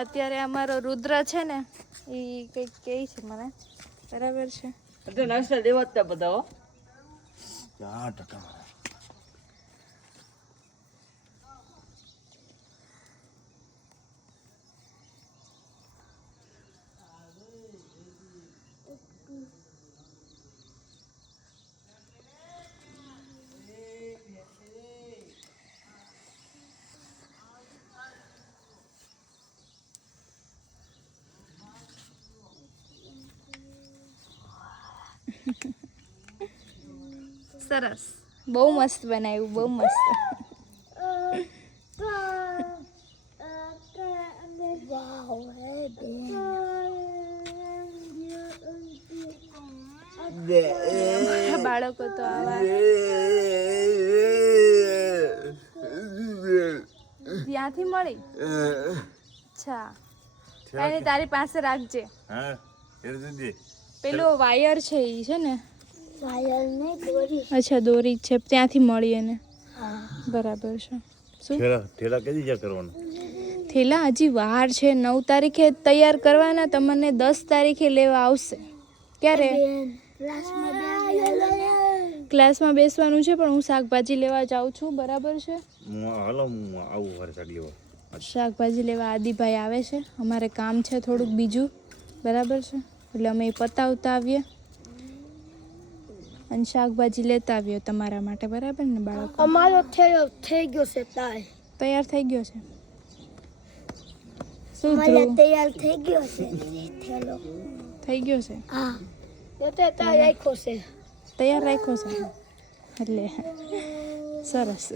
અત્યારે અમારો રુદ્ર છે ને એ કંઈક કહે છે મને, બરાબર છે? એટલે નાસ્તા દેવા જ બધા. સરસ, બહુ મસ્ત બનાવ્યું, બહુ મસ્ત. બાળકો તો આવા ત્યાંથી મળી. અચ્છા, કઈ તારી પાસે રાખજે. પેલો વાયર છે એ છે ને, અચ્છા દોરી છે, ત્યાંથી મળી એને. બરાબર છે. શું થેલા કદી જા કરવાના? થેલા હજી વાર છે, 9 તારીખે તૈયાર કરવાના, તમને 10 તારીખે લેવા આવશે. ક્યારે ક્લાસમાં બેસવાનું છે, પણ હું શાકભાજી લેવા જાઉં છું, બરાબર છે? હાલો હું આવું વરસાદ લેવા. શાકભાજી લેવા આદિભાઈ આવે છે, અમારે કામ છે થોડુંક બીજું, બરાબર છે? એટલે અમે પતાવતા આવીએ અને શાકભાજી લેતા આવીએ તમારા માટે, બરાબર ને બાળકો? અમારો થઈ ગયો છે, તૈયાર થઈ ગયો છે. તૈયાર થઈ ગયો છે, થેલો થઈ ગયો છે. હા, તૈયાર રાખ્યો છે, તૈયાર રાખ્યો છે એટલે સરસ.